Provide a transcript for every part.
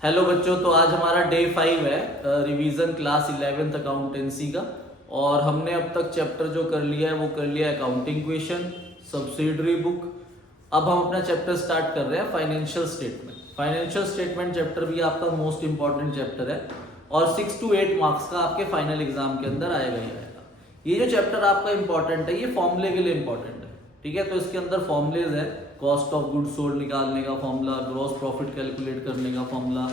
Hello बच्चों, तो आज हमारा डे 5 है रिवीजन क्लास 11th अकाउंटेंसी का। और हमने अब तक चैप्टर जो कर लिया है वो कर लिया अकाउंटिंग क्वेश्चन, सब्सिडरी बुक। अब हम अपना चैप्टर स्टार्ट कर रहे हैं financial statement. Financial statement chapter भी आपका मोस्ट इंपॉर्टेंट चैप्टर है और 6 to 8 मार्क्स का आपके फाइनल एग्जाम के अंदर आएगा ही आएगा। ये जो चैप्टर आपका इंपॉर्टेंट है ये फॉर्मूले के लिए इंपॉर्टेंट है, ठीक है। तो इसके अंदर फॉर्मूलेज है, कॉस्ट ऑफ गुड्स सोल्ड निकालने का फॉर्मूला, ग्रॉस प्रॉफिट कैलकुलेट करने का फॉर्मूला,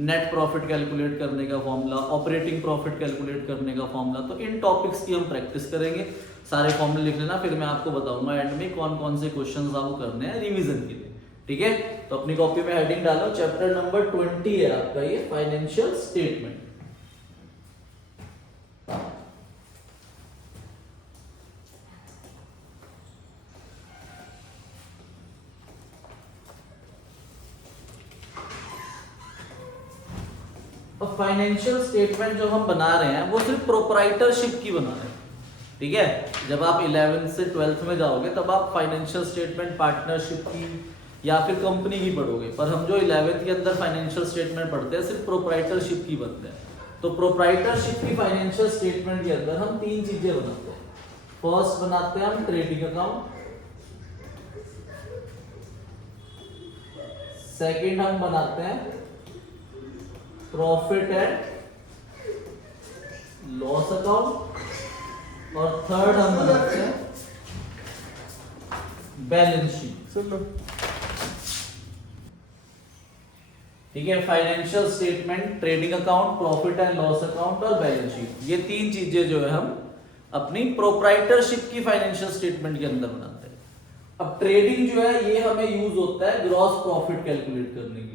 नेट प्रॉफिट कैलकुलेट करने का फॉर्मूला, ऑपरेटिंग प्रॉफिट कैलकुलेट करने का फॉर्मूला। तो इन टॉपिक्स की हम प्रैक्टिस करेंगे। सारे फॉर्मूले लिख लेना, फिर मैं आपको बताऊंगा एंड में कौन कौन से क्वेश्चन आपको करने हैं रिवीजन के लिए, ठीक है। तो अपनी कॉपी में हेडिंग डालो, चैप्टर नंबर 20 है आपका ये फाइनेंशियल स्टेटमेंट। अब फाइनेंशियल स्टेटमेंट जो हम बना रहे हैं वो सिर्फ प्रोप्राइटरशिप की बना रहे हैं, ठीक है। जब आप 11th से 12th में जाओगे तब आप फाइनेंशियल स्टेटमेंट पार्टनरशिप की या फिर कंपनी की पढ़ोगे, पर हम जो 11th के अंदर फाइनेंशियल स्टेटमेंट पढ़ते हैं सिर्फ प्रोप्राइटरशिप की बनते हैं। तो प्रोप्राइटरशिप की फाइनेंशियल स्टेटमेंट के अंदर हम 3 चीजें बनाते हैं। फर्स्ट बनाते हैं हम ट्रेडिंग अकाउंट, सेकेंड हम बनाते हैं प्रॉफिट एंड लॉस अकाउंट और थर्ड हम बनाते हैं बैलेंस शीट। ठीक है, financial statement, trading account, profit and loss account और बैलेंस शीट, ये 3 चीजें जो है हम अपनी प्रोप्राइटरशिप की फाइनेंशियल स्टेटमेंट के अंदर बनाते हैं। अब ट्रेडिंग जो है ये हमें यूज होता है ग्रॉस प्रॉफिट कैलकुलेट करने के लिए।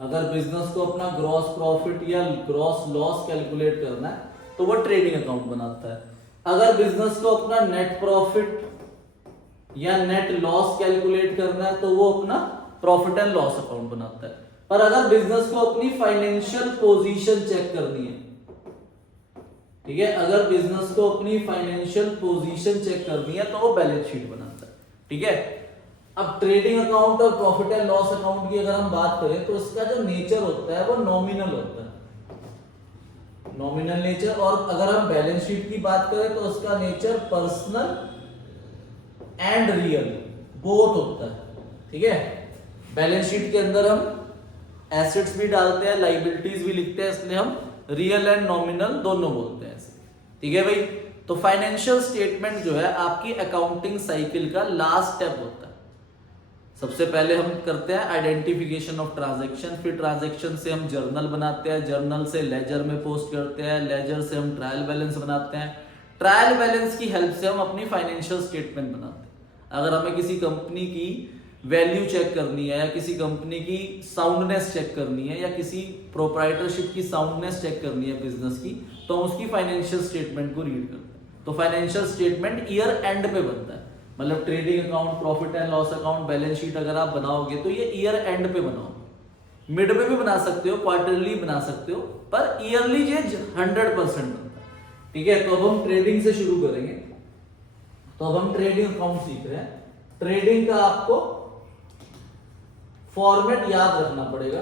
अगर बिजनेस को अपना ग्रॉस प्रॉफिट या ग्रॉस लॉस कैलकुलेट करना है तो वो ट्रेडिंग अकाउंट बनाता है। अगर बिजनेस को अपना नेट प्रॉफिट या नेट लॉस कैलकुलेट करना है तो वो अपना प्रॉफिट एंड लॉस अकाउंट बनाता है। पर अगर बिजनेस को अपनी फाइनेंशियल पोजीशन चेक करनी है, ठीक है, अगर बिजनेस को अपनी फाइनेंशियल पोजीशन चेक करनी है तो वो बैलेंस शीट बनाता है, ठीक है। अब ट्रेडिंग अकाउंट और प्रॉफिट एंड लॉस अकाउंट की अगर हम बात करें तो इसका जो नेचर होता है वो नॉमिनल होता है, नॉमिनल नेचर। और अगर हम बैलेंस शीट की बात करें तो उसका nature personal and real both होता है, ठीक है। बैलेंस शीट के अंदर हम एसेट्स भी डालते हैं, लाइबिलिटीज भी लिखते हैं, इसलिए हम रियल एंड नॉमिनल दोनों बोलते हैं, ठीक है भाई। तो फाइनेंशियल स्टेटमेंट जो है आपकी अकाउंटिंग साइकिल का लास्ट स्टेप होता है। सबसे पहले हम करते हैं आइडेंटिफिकेशन ऑफ ट्रांजैक्शन, फिर ट्रांजैक्शन से हम जर्नल बनाते हैं, जर्नल से लेजर में पोस्ट करते हैं, लेजर से हम ट्रायल बैलेंस बनाते हैं, ट्रायल बैलेंस की हेल्प से हम अपनी फाइनेंशियल स्टेटमेंट बनाते हैं। अगर हमें किसी कंपनी की वैल्यू चेक करनी है या किसी कंपनी की साउंडनेस चेक करनी है या किसी प्रोप्राइटरशिप की साउंडनेस चेक करनी है बिजनेस की, तो हम उसकी फाइनेंशियल स्टेटमेंट को रीड करते हैं। तो फाइनेंशियल स्टेटमेंट ईयर एंड पे बनता है, मतलब trading account, profit and loss account, balance sheet अगर आप बनाओगे तो ये ईयर एंड पे बनाओगे। मिड में भी बना सकते हो, क्वार्टरली बना सकते हो, पर ईयरली ये 100% बनता है, ठीक है। तो अब हम ट्रेडिंग से शुरू करेंगे। तो अब हम ट्रेडिंग अकाउंट सीख रहे हैं। ट्रेडिंग का आपको फॉर्मेट याद रखना पड़ेगा।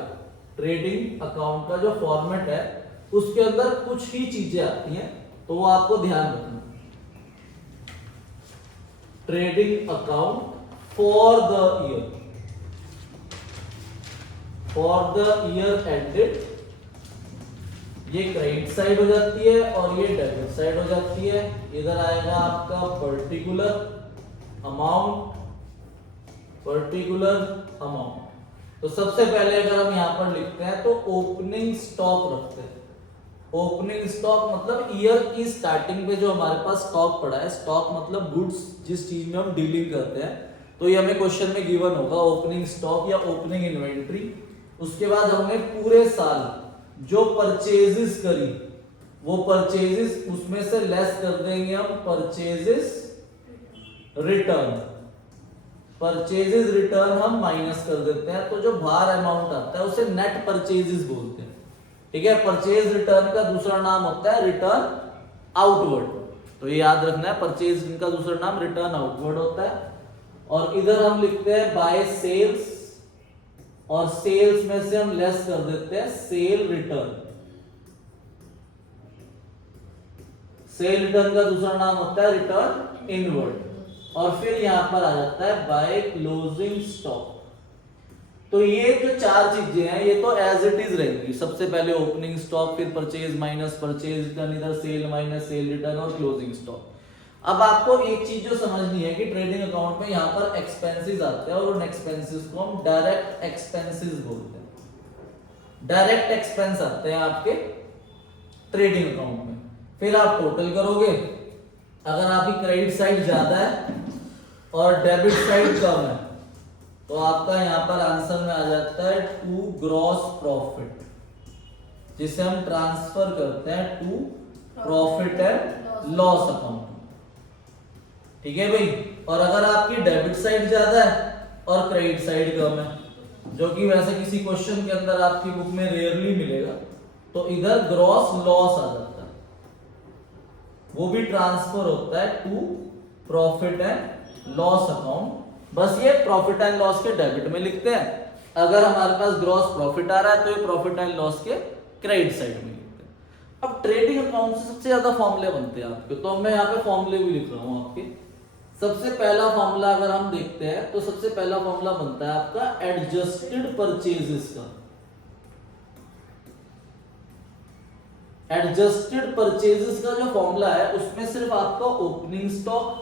ट्रेडिंग अकाउंट का जो फॉर्मेट है उसके अंदर कुछ ही चीजें आती हैं, तो वो आपको ध्यान रखना। Trading account for the year ended, ये क्रेडिट साइड हो जाती है और ये डेबिट साइड हो जाती है। इधर आएगा आपका पर्टिकुलर अमाउंट। तो सबसे पहले अगर हम यहां पर लिखते हैं तो ओपनिंग स्टॉक रखते हैं। ओपनिंग स्टॉक मतलब ईयर की स्टार्टिंग पे जो हमारे पास स्टॉक पड़ा है, स्टॉक मतलब गुड्स जिस चीज में हम डीलिंग करते हैं, तो ये हमें क्वेश्चन में गिवन होगा ओपनिंग स्टॉक या ओपनिंग इन्वेंट्री। उसके बाद हमने पूरे साल जो परचेजेस करी वो परचेजेस उसमें से लेस कर देंगे हम परचेजेस रिटर्न। परचेजेस रिटर्न हम माइनस कर देते हैं, तो जो बाहर अमाउंट आता है उसे नेट परचेजेस बोलते हैं, ठीक है। परचेज रिटर्न का दूसरा नाम होता है रिटर्न आउटवर्ड, तो ये याद रखना है, परचेज का दूसरा नाम रिटर्न आउटवर्ड होता है। और इधर हम लिखते हैं बाय सेल्स और सेल्स में से हम लेस कर देते हैं सेल रिटर्न। सेल रिटर्न का दूसरा नाम होता है रिटर्न इनवर्ड। और फिर यहां पर आ जाता है बाय क्लोजिंग स्टॉक। तो ये जो चार चीजें हैं ये तो एज इट इज रहेंगी। सबसे पहले ओपनिंग स्टॉक, फिर परचेज माइनस परचेज रिटर्न, इधर सेल माइनस सेल रिटर्न और क्लोजिंग स्टॉक। अब आपको एक चीज जो समझनी है कि ट्रेडिंग अकाउंट में यहाँ पर एक्सपेंसेस आते हैं और उन एक्सपेंसेस को हम डायरेक्ट एक्सपेंसेस बोलते हैं। डायरेक्ट एक्सपेंस आते हैं आपके ट्रेडिंग अकाउंट में। फिर आप टोटल करोगे, अगर आपकी क्रेडिट साइड ज्यादा है और डेबिट साइड कम है तो आपका यहां पर आंसर में आ जाता है टू ग्रॉस प्रॉफिट, जिसे हम ट्रांसफर करते हैं to profit and loss account. ठीक है भाई। और अगर आपकी डेबिट साइड ज्यादा है और क्रेडिट साइड कम है, जो कि वैसे किसी क्वेश्चन के अंदर आपकी बुक में रेयरली मिलेगा, तो इधर ग्रॉस लॉस आ जाता है, वो भी ट्रांसफर होता है to profit and loss account. बस ये प्रॉफिट एंड लॉस के डेबिट में लिखते हैं। अगर हमारे पास ग्रॉस प्रॉफिट आ रहा है तो ये प्रॉफिट एंड लॉस के क्रेडिट साइड में लिखते हैं। अब ट्रेडिंग अकाउंट से सबसे ज्यादा फॉर्मूले बनते हैं आपके, तो मैं यहाँ पे फॉर्मूले भी लिख रहा हूँ आपके। सबसे पहला फॉर्मूला अगर हम देखते हैं तो सबसे पहला फॉर्मूला बनता है आपका एडजस्टेड परचेजेस का। एडजस्टेड परचेजेस का जो फॉर्मूला है उसमें सिर्फ आपका ओपनिंग स्टॉक,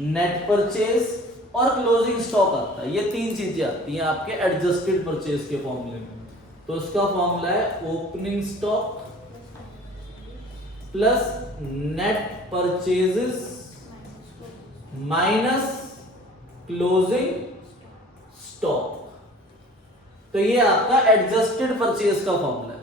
नेट परचेज और क्लोजिंग स्टॉक आता है। ये तीन चीजें आती हैं आपके एडजस्टेड परचेज के फॉर्मूले में। तो इसका फॉर्मूला है opening stock plus net purchases minus closing stock. तो ये आपका एडजस्टेड परचेज का फॉर्मूला है।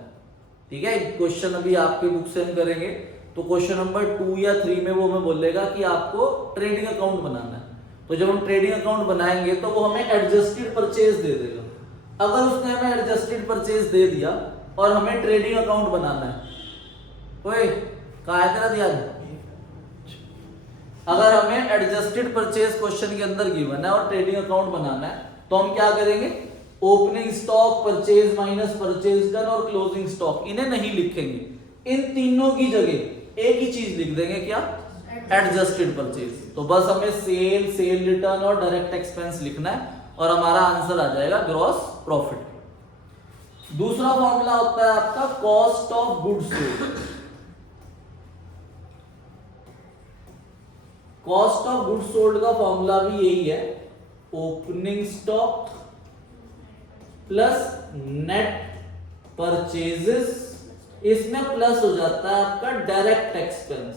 ठीक है। क्वेश्चन अभी आपके बुक से हम करेंगे तो क्वेश्चन नंबर 2 या 3 में वो हमें बोलेगा कि आपको ट्रेडिंग अकाउंट बनाना है। तो जब हम ट्रेडिंग अकाउंट बनाएंगे तो वो हमें एडजस्टेड परचेज दे देगा। अगर उसने हमें एडजस्टेड परचेज दे दिया और हमें ट्रेडिंग अकाउंट बनाना है, ओए कहा तेरा दिया, अगर हमें एडजस्टेड परचेज क्वेश्चन के अंदर गिवन है और ट्रेडिंग अकाउंट बनाना है तो हम क्या करेंगे, opening stock, purchase minus purchase done और क्लोजिंग स्टॉक इन्हें नहीं लिखेंगे। इन तीनों की जगह एक ही चीज लिख देंगे, क्या, एडजस्टेड परचेज। तो बस हमें सेल, सेल रिटर्न और डायरेक्ट एक्सपेंस लिखना है और हमारा आंसर आ जाएगा ग्रॉस प्रॉफिट। दूसरा फॉर्मूला होता है आपका cost of goods sold. Cost of goods sold का फॉर्मूला भी यही है, opening stock plus net purchases, इसमें प्लस हो जाता है आपका डायरेक्ट एक्सपेंस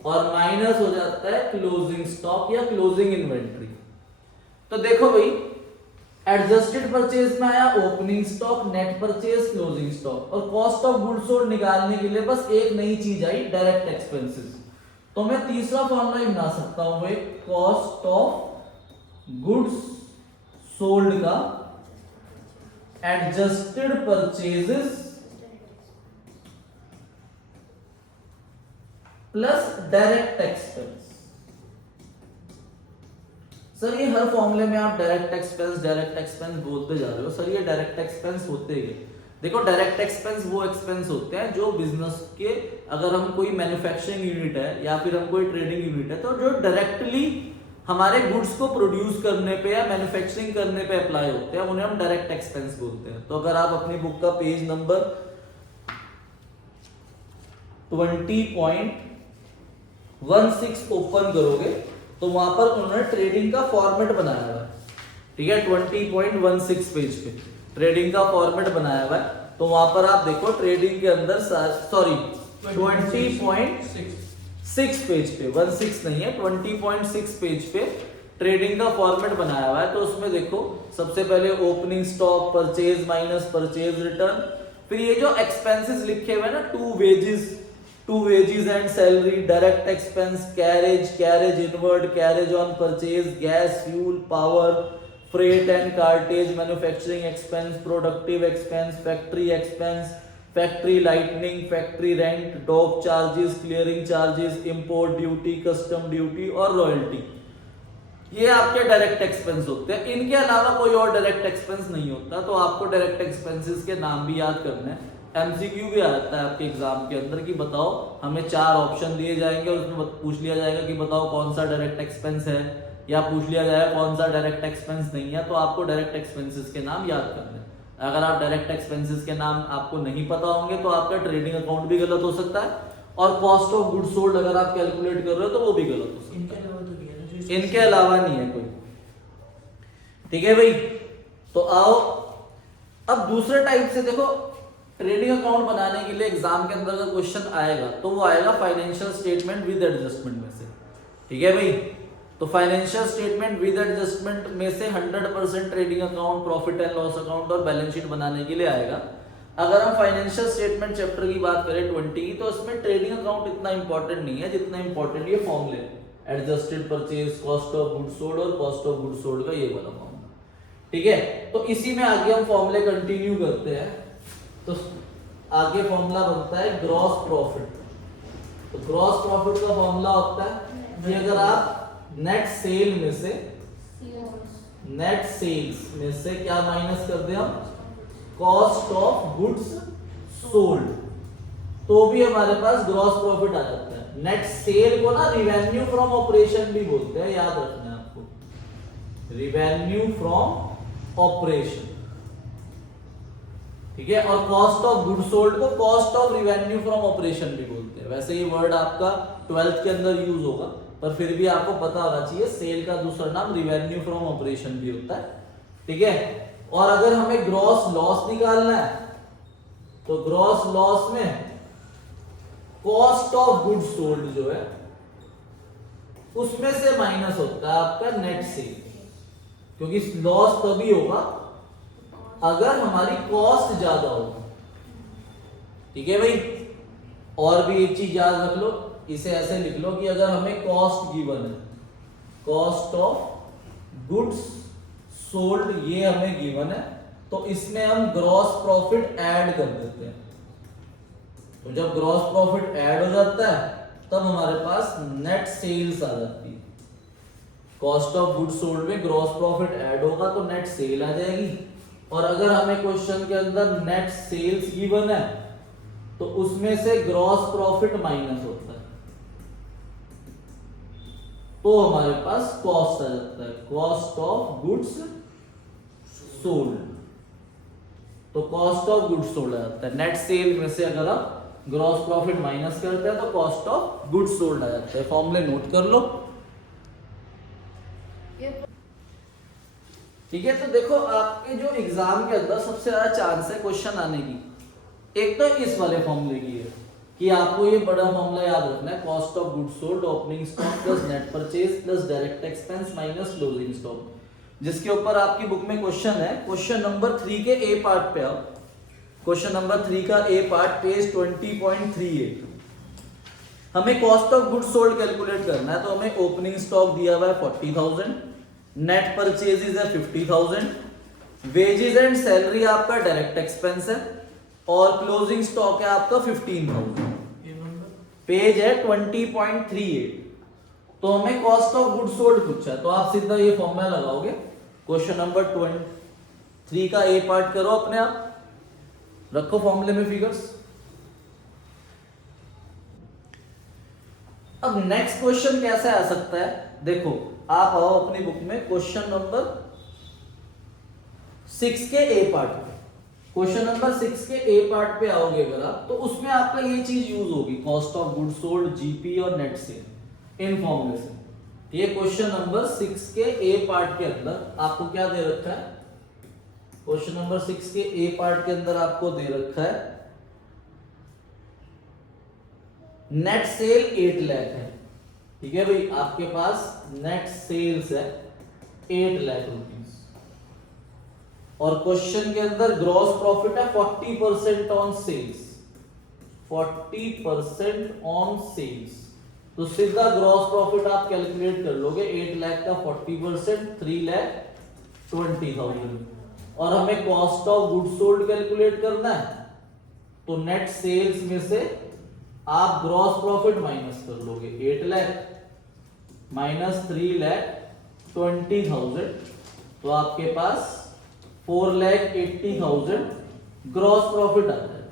और माइनस हो जाता है क्लोजिंग स्टॉक या क्लोजिंग इन्वेंट्री। तो देखो भाई, एडजस्टेड परचेज में आया opening stock, net purchase, closing stock, और कॉस्ट ऑफ गुड्स सोल्ड निकालने के लिए बस एक नई चीज आई, डायरेक्ट एक्सपेंसेस। तो मैं तीसरा फॉर्मूला ही बना सकता हूं, एक कॉस्ट ऑफ गुड्स सोल्ड का adjusted purchases plus direct expense. Sir ये हर फॉर्मूले में आप डायरेक्ट एक्सपेंस बोलते जा रहे हो। सर ये डायरेक्ट एक्सपेंस होते हैं, देखो डायरेक्ट एक्सपेंस वो एक्सपेंस होते हैं जो बिजनेस के, अगर हम कोई मैन्युफैक्चरिंग यूनिट है या फिर हम कोई ट्रेडिंग यूनिट है, तो जो डायरेक्टली हमारे गुड्स को प्रोड्यूस करने पे या मैन्युफैक्चरिंग करने पे अप्लाई होते हैं, उन्हें हम डायरेक्ट एक्सपेंस बोलते हैं। तो अगर आप अपनी बुक का पेज नंबर 20.16 ओपन करोगे तो वहां पर उन्होंने ट्रेडिंग का फॉर्मेट बनाया हुआ है। ठीक है, 20.16 पेज पे ट्रेडिंग का फॉर्मेट बनाया हुआ है। तो वहां पर आप देखो ट्रेडिंग के अंदर, सॉरी 20.6 पेज पे, 16 नहीं है, 20.6 पेज पे ट्रेडिंग का फॉर्मेट बनाया हुआ है। तो उसमें देखो सबसे पहले opening stock, purchase minus purchase return, फिर ये जो एक्सपेंसेस लिखे हुए हैं ना, to wages and salary, direct expense, carriage inward, carriage on purchase, gas, fuel, power, freight and cartage, manufacturing expense, productive expense, factory expense, factory lightning, factory rent, dock charges, clearing charges, import duty, custom duty और royalty. ये आपके direct expense होते हैं, इनके अलावा कोई और direct expense नहीं होता। तो आपको डायरेक्ट एक्सपेंसेस के नाम भी याद करने हैं। एमसीक्यू भी आता है आपके एग्जाम के अंदर कि बताओ, हमें 4 ऑप्शन दिए जाएंगे और उसमें पूछ लिया जाएगा कि बताओ कौन सा डायरेक्ट एक्सपेंस है, या पूछ लिया जाएगा कौन सा डायरेक्ट एक्सपेंस नहीं है। तो आपको डायरेक्ट एक्सपेंसेस के नाम याद करने हैं। अगर आप डायरेक्ट एक्सपेंसेस के नाम आपको नहीं पता होंगे तो आपका ट्रेडिंग अकाउंट भी गलत हो सकता है, और कॉस्ट ऑफ गुड्स सोल्ड अगर आप कैलकुलेट कर रहे हो तो वो भी गलत हो सकता है। इनके अलावा नहीं है कोई, ठीक है भाई। तो आओ अब दूसरे टाइप से देखो, ट्रेडिंग अकाउंट बनाने के लिए एग्जाम के अंदर अगर क्वेश्चन आएगा तो वो आएगा फाइनेंशियल स्टेटमेंट विद एडजस्टमेंट में से, ठीक है भाई। तो फाइनेंशियल स्टेटमेंट विद एडजस्टमेंट में से 100% trading account, profit and loss account और बैलेंस शीट बनाने के लिए आएगा। अगर हम फाइनेंशियल स्टेटमेंट चैप्टर की बात करें 20 की, तो इसमें ट्रेडिंग अकाउंट इतना इंपॉर्टेंट नहीं है जितना इंपॉर्टेंट ये फॉर्मूले, adjusted purchase, cost of goods sold और कॉस्ट ऑफ गुड्स सोल्ड का ये वाला फॉर्मूला, ठीक है। तो इसी में आगे हम फॉर्मूले कंटिन्यू करते हैं। तो आगे फॉर्मूला बनता है ग्रॉस प्रॉफिट। तो ग्रॉस प्रॉफिट का फॉर्मूला होता है कि अगर आप नेट सेल में से, नेट सेल्स में से क्या माइनस कर दें हम, कॉस्ट ऑफ गुड्स सोल्ड, तो भी हमारे पास ग्रॉस प्रॉफिट आ जाता है। नेट सेल को ना रिवेन्यू फ्रॉम ऑपरेशन भी बोलते हैं, याद रखना है आपको, रिवेन्यू फ्रॉम ऑपरेशन, ठीक है। और कॉस्ट ऑफ गुड्स सोल्ड को cost of revenue from operation भी बोलते हैं। वैसे ये वर्ड आपका 12th के अंदर यूज होगा, पर फिर भी आपको पता होना चाहिए सेल का दूसरा नाम रिवेन्यू फ्रॉम ऑपरेशन भी होता है, ठीक है। और अगर हमें ग्रॉस लॉस निकालना है तो ग्रॉस लॉस में कॉस्ट ऑफ गुड्स सोल्ड जो है उसमें से माइनस होता है आपका नेट सेल, क्योंकि लॉस तभी होगा अगर हमारी कॉस्ट ज्यादा होगी, ठीक है भाई। और भी एक चीज याद रख लो, इसे ऐसे लिख लो कि अगर हमें कॉस्ट गिवन है, कॉस्ट ऑफ गुड्स सोल्ड ये हमें गिवन है, तो इसमें हम ग्रॉस प्रॉफिट ऐड कर देते हैं। तो जब ग्रॉस प्रॉफिट ऐड हो जाता है तब हमारे पास नेट सेल्स आ जाती है। कॉस्ट ऑफ गुड्स सोल्ड में ग्रॉस प्रॉफिट ऐड होगा तो नेट सेल आ जाएगी। और अगर हमें क्वेश्चन के अंदर नेट सेल्स गिवन है तो उसमें से ग्रॉस प्रॉफिट माइनस होता है, तो हमारे पास कॉस्ट आ जाता है, कॉस्ट ऑफ गुड्स सोल्ड। तो कॉस्ट ऑफ गुड्स सोल्ड आ जाता है। नेट सेल में से अगर आप ग्रॉस प्रॉफिट माइनस करते हैं तो कॉस्ट ऑफ गुड्स सोल्ड आ जाता है। फॉर्मूले नोट कर लो, ठीक है। तो देखो आपके जो एग्जाम के अंदर सबसे ज्यादा चांस है क्वेश्चन आने की, एक तो इस वाले फॉर्मूले की है कि आपको ये बड़ा फॉर्मूला याद रखना है, cost of goods sold opening stock plus net purchase plus direct expense minus closing stock, जिसके ऊपर आपकी बुक में क्वेश्चन है। क्वेश्चन नंबर 3 के ए पार्ट पे आओ। क्वेश्चन नंबर 3 का ए पार्ट पेज 20.38। हमें cost of goods sold calculate करना है, तो हमें ओपनिंग स्टॉक दिया हुआ है 40,000, नेट परचेजेस है 50,000, वेजेस एंड सैलरी आपका डायरेक्ट एक्सपेंस है, और क्लोजिंग स्टॉक है आपका 15,000। पेज है 20.38। तो हमें कॉस्ट ऑफ गुड्स सोल्ड पूछा है, तो आप सीधा ये फॉर्मूला लगाओगे। क्वेश्चन नंबर 3 का ए पार्ट करो अपने आप, रखो फॉर्मूले में फिगर्स। अब नेक्स्ट क्वेश्चन कैसे आ सकता है, देखो आप आओ अपनी बुक में क्वेश्चन नंबर 6 के ए पार्ट पे। क्वेश्चन नंबर 6 के ए पार्ट पे आओगे अगर आप, तो उसमें आपका ये चीज यूज होगी, cost of goods sold, GP और नेट सेल इन फॉर्मूले से। ये क्वेश्चन नंबर 6 के ए पार्ट के अंदर आपको क्या दे रखा है, क्वेश्चन नंबर 6 के ए पार्ट के अंदर आपको दे रखा है नेट सेल 8 लाख है, ठीक है भाई। आपके पास नेट सेल्स है 8 लाख रुपीस, और क्वेश्चन के अंदर ग्रॉस प्रॉफिट है 40% ऑन सेल्स, 40% ऑन सेल्स। तो सीधा ग्रॉस प्रॉफिट आप कैलकुलेट कर लोगे, 8 लाख का 40% 3,20,000। और हमें cost of goods sold calculate करना है, तो नेट सेल्स में से आप ग्रॉस प्रॉफिट माइनस कर लोगे, 8 लाख माइनस 3,20,000 20,000, तो आपके पास 4,80,000 ग्रॉस प्रॉफिट आता है।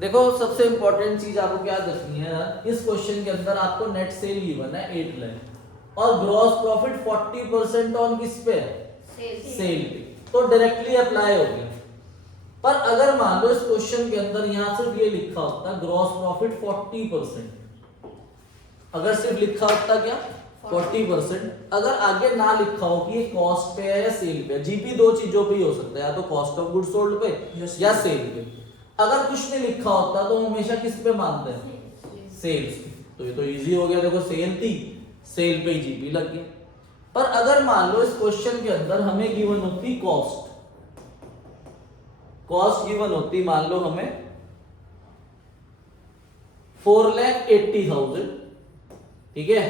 देखो सबसे इंपॉर्टेंट चीज आपको क्या देखनी है, इस क्वेश्चन के अंदर आपको नेट सेल गिवन है 8 लाख और ग्रॉस प्रॉफिट 40% ऑन किस पे है, सेल पे, तो डायरेक्टली अप्लाई हो गया। पर अगर मान लो इस क्वेश्चन के अंदर यहां सिर्फ ये लिखा होता ग्रॉस प्रॉफिट 40%, अगर सिर्फ लिखा होता क्या 40%, अगर आगे ना लिखा हो कि ये कॉस्ट पे है या सेल पे है, जीपी दो चीजों पे ही हो सकता है, या तो कॉस्ट ऑफ गुड्स सोल्ड पे या सेल पे। अगर कुछ नहीं लिखा होता तो हमेशा किस पे मानते हैं, सेल्स पे, तो ये तो इजी हो गया, देखो सेल थी, सेल पे ही जीपी लग गया। पर अगर मान लो इस क्वेश्चन के अंदर हमें गिवन होती कॉस्ट, कॉस्ट गिवन होती मान लो हमें 4,80,000, ठीक है,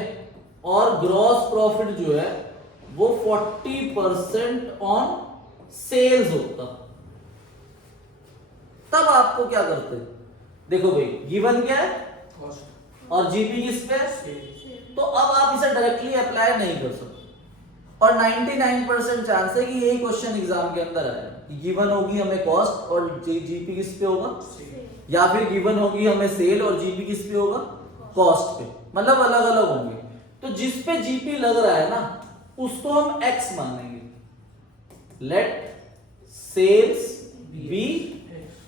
और ग्रॉस प्रॉफिट जो है वो 40% ऑन सेल्स होता, तब आपको क्या करते, देखो भाई गिवन क्या है कॉस्ट और जीपी किस पे है, तो अब आप इसे डायरेक्टली अप्लाई नहीं कर सकते। और 99% चांस है कि यही क्वेश्चन एग्जाम के अंदर आएगा, गिवन होगी हमें कॉस्ट और जीपी किस पे होगा, या फिर गिवन होगी हमें सेल और जीपी किस पे होगा, कॉस्ट पे, मतलब अलग अलग होंगे। तो जिस पे जीपी लग रहा है ना उसको हम एक्स मानेंगे, let sales be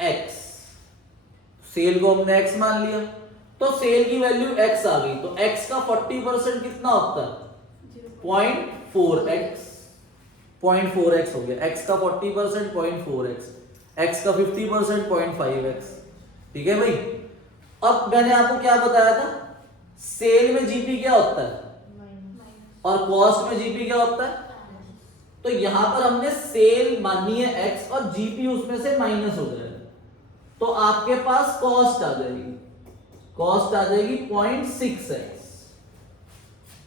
X, sale को हमने एक्स मान लिया, तो सेल की वैल्यू एक्स आ गई, तो एक्स का 40% कितना होता है 0.4x, 0.4x हो गया, x का 40% 0.4x, x का 50% 0.5x, ठीक है भाई। अब मैंने आपको क्या बताया था, सेल में जीपी क्या होता है और कॉस्ट में जीपी क्या होता है, तो यहां पर हमने सेल मानी है x और जीपी उसमें से माइनस हो जाएगा, तो आपके पास कॉस्ट आ जाएगी, कॉस्ट आ जाएगी 0.6x।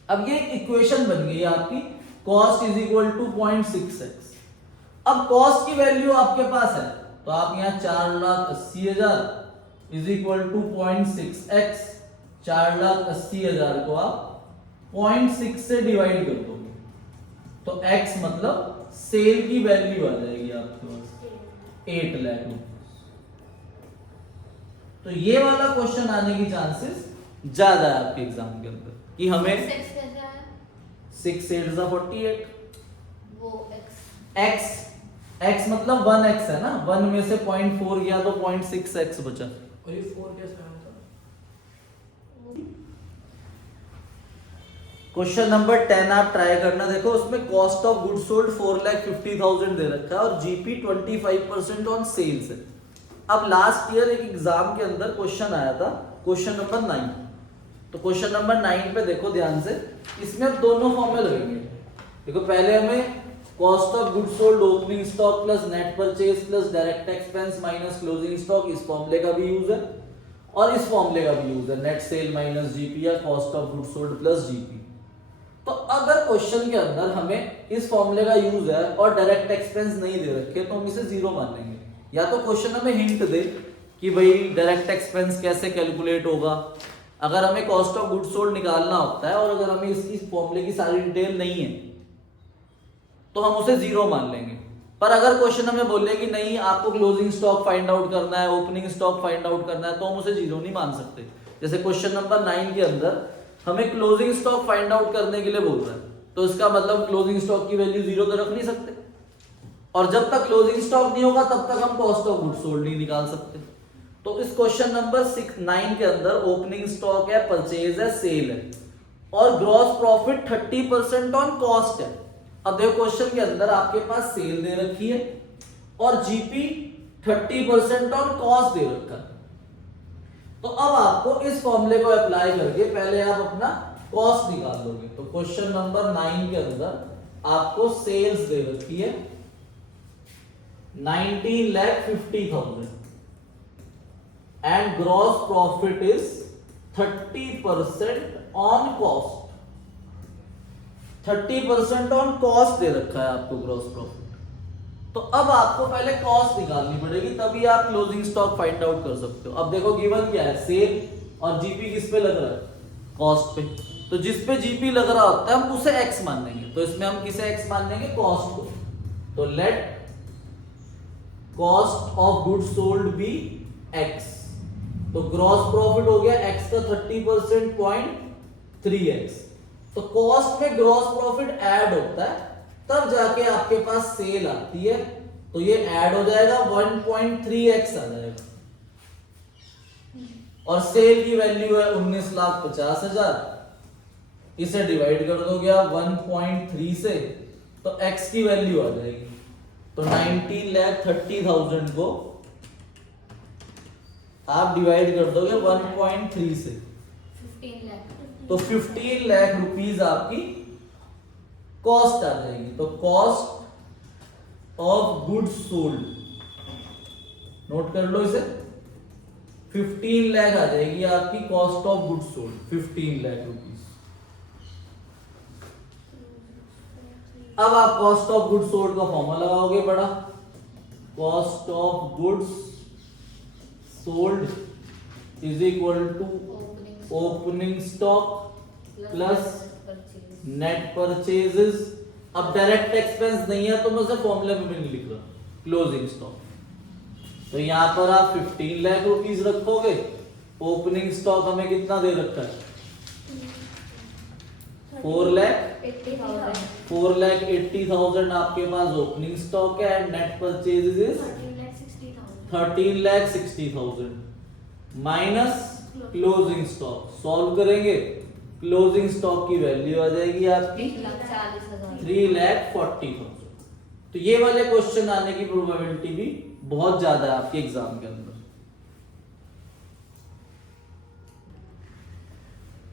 अब ये इक्वेशन बन गई आपकी, cost is equal to 0.6x। अब कॉस्ट की वैल्यू आपके पास है, तो आप यहां 4,80,000 इज इक्वल टू 0.6x, 4,80,000 को आप 0.6 से डिवाइड कर दोगे, तो x मतलब सेल की वैल्यू आ जाएगी आपके पास 8 लाख रुपए। तो ये वाला क्वेश्चन आने की चांसेस ज्यादा है आपके एग्जाम के अंदर कि हमें 6 8 48, वो x x मतलब 1x है ना, 1 में से 0.4 गया तो 0.6x बचा, और ये 4 कैसे आया था? क्वेश्चन नंबर 10 आप ट्राई करना, देखो उसमें कॉस्ट ऑफ गुड्स सोल्ड 4,50,000 दे रखा है और जीपी 25% ऑन सेल्स है। अब लास्ट ईयर एक एग्जाम के अंदर क्वेश्चन आया था, क्वेश्चन नंबर 9, तो क्वेश्चन नंबर 9 पे देखो ध्यान से, इसमें अब दोनों फॉर्मूले लगेंगे। देखो पहले हमें cost of goods sold opening stock plus net purchase plus direct expense minus closing stock, इस फॉर्मूले का भी यूज है और इस फॉर्मूले का भी यूज है, नेट सेल माइनस जीपी या cost of goods sold plus GP. तो अगर क्वेश्चन के अंदर हमें इस फॉर्मूले का यूज है और डायरेक्ट एक्सपेंस नहीं दे रखे तो हम इसे जीरो मान लेंगे, या तो क्वेश्चन हमें हिंट दे कि भाई डायरेक्ट एक्सपेंस कैसे कैलकुलेट होगा, अगर हमें कॉस्ट ऑफ गुड्स सोल्ड निकालना होता है और अगर हमें इसकी फॉर्मूले की सारी डिटेल नहीं है तो हम उसे जीरो मान लेंगे। पर अगर क्वेश्चन हमें बोले कि नहीं आपको क्लोजिंग स्टॉक फाइंड आउट करना है, ओपनिंग स्टॉक फाइंड आउट करना है, तो हम उसे जीरो नहीं मान सकते। जैसे क्वेश्चन नंबर 9 के अंदर हमें क्लोजिंग स्टॉक फाइंड आउट करने के लिए बोल रहा है, तो इसका मतलब क्लोजिंग स्टॉक की वैल्यू जीरो तो रख नहीं सकते, और जब तक क्लोजिंग स्टॉक नहीं होगा तब तक हम कॉस्ट ऑफ गुड्स सोल्ड नहीं निकाल सकते। तो इस क्वेश्चन नंबर 9 के अंदर ओपनिंग स्टॉक है, परचेज है, सेल है और ग्रॉस प्रॉफिट 30% ऑन कॉस्ट है। अब देखो क्वेश्चन के अंदर आपके पास सेल दे रखी है और जीपी 30% ऑन कॉस्ट दे रखा है, तो अब आपको इस फॉर्मूले को अप्लाई करके पहले आप अपना कॉस्ट निकाल दोगे। तो क्वेश्चन नंबर 9 के अंदर आपको सेल्स दे रखी है 19,50,000 and gross profit is 30% on cost, 30% on cost दे रखा है आपको ग्रॉस प्रॉफिट। तो अब आपको पहले कॉस्ट निकालनी पड़ेगी, तभी आप क्लोजिंग स्टॉक फाइंड आउट कर सकते हो। अब देखो गिवन क्या है, सेल और जीपी किस पे लग रहा है, कॉस्ट पे। तो जिस पे जीपी लग रहा होता है हम उसे एक्स मान लेंगे। तो इसमें हम किसे एक्स मान लेंगे? कॉस्ट को। तो let cost of goods sold be X. तो ग्रॉस प्रॉफिट हो गया एक्स का 30% 0.3x। तो कॉस्ट में ग्रॉस प्रॉफिट ऐड होता है तब जाके आपके पास सेल आती है, तो ये ऐड हो जाएगा 1.3x आ जाएगा। और सेल की वैल्यू है 19,50,000। इसे डिवाइड कर दोगे आप 1.3 से तो x की वैल्यू आ जाएगी। तो 19,30,000 को आप डिवाइड कर दोगे 1.3 से 15 लाख। तो 15 लाख रुपीस आपकी कॉस्ट आ जाएगी। तो cost of goods sold, note कर लो इसे, 15 लाख आ जाएगी आपकी cost of goods sold, 15 lakh rupees. अब आप कॉस्ट ऑफ गुड्स सोल्ड का फॉर्मूला लगाओगे बड़ा, cost of goods sold is equal to opening stock plus net purchases. अब डायरेक्ट एक्सपेंस नहीं है तो मैं उसे फॉर्मूले में भी नहीं लिख रहा, क्लोजिंग स्टॉक। तो यहां पर आप 15 लाख रुपीस रखोगे। ओपनिंग स्टॉक हमें कितना दे रखा है? 4,80,000 आपके पास ओपनिंग स्टॉक है and net purchases is 13,60,000 minus closing stock. Solve करेंगे, क्लोजिंग स्टॉक की वैल्यू आ जाएगी आपकी 3,40,000। तो ये वाले क्वेश्चन आने की प्रोबेबिलिटी भी बहुत ज्यादा है आपके एग्जाम के अंदर।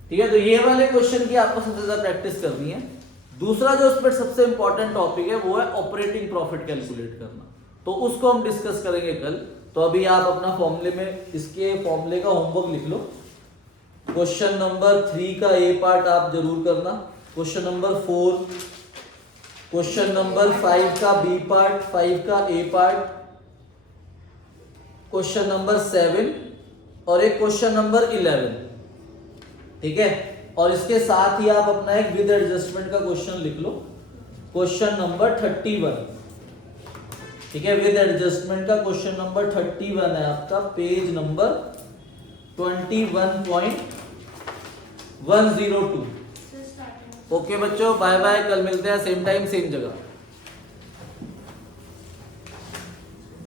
ठीक है, तो ये वाले क्वेश्चन की आपको सबसे ज्यादा प्रैक्टिस करनी है। दूसरा जो उस पर सबसे इंपॉर्टेंट टॉपिक है वो है ऑपरेटिंग प्रॉफिट कैलकुलेट करना, तो उसको हम डिस्कस करेंगे कल। तो अभी आप अपना फॉर्मूले में इसके फॉर्मूले का होमवर्क लिख लो। क्वेश्चन नंबर 3 का ए पार्ट आप जरूर करना, क्वेश्चन नंबर 4, क्वेश्चन नंबर 5 का बी पार्ट, 5 का ए पार्ट, क्वेश्चन नंबर 7 और एक क्वेश्चन नंबर 11। ठीक है, और इसके साथ ही आप अपना एक विद एडजस्टमेंट का क्वेश्चन लिख लो, क्वेश्चन नंबर 31। ठीक है, विद एडजस्टमेंट का क्वेश्चन नंबर 31 है आपका, पेज नंबर 21.102। ओके बच्चों, बाय बाय, कल मिलते हैं सेम टाइम सेम जगह।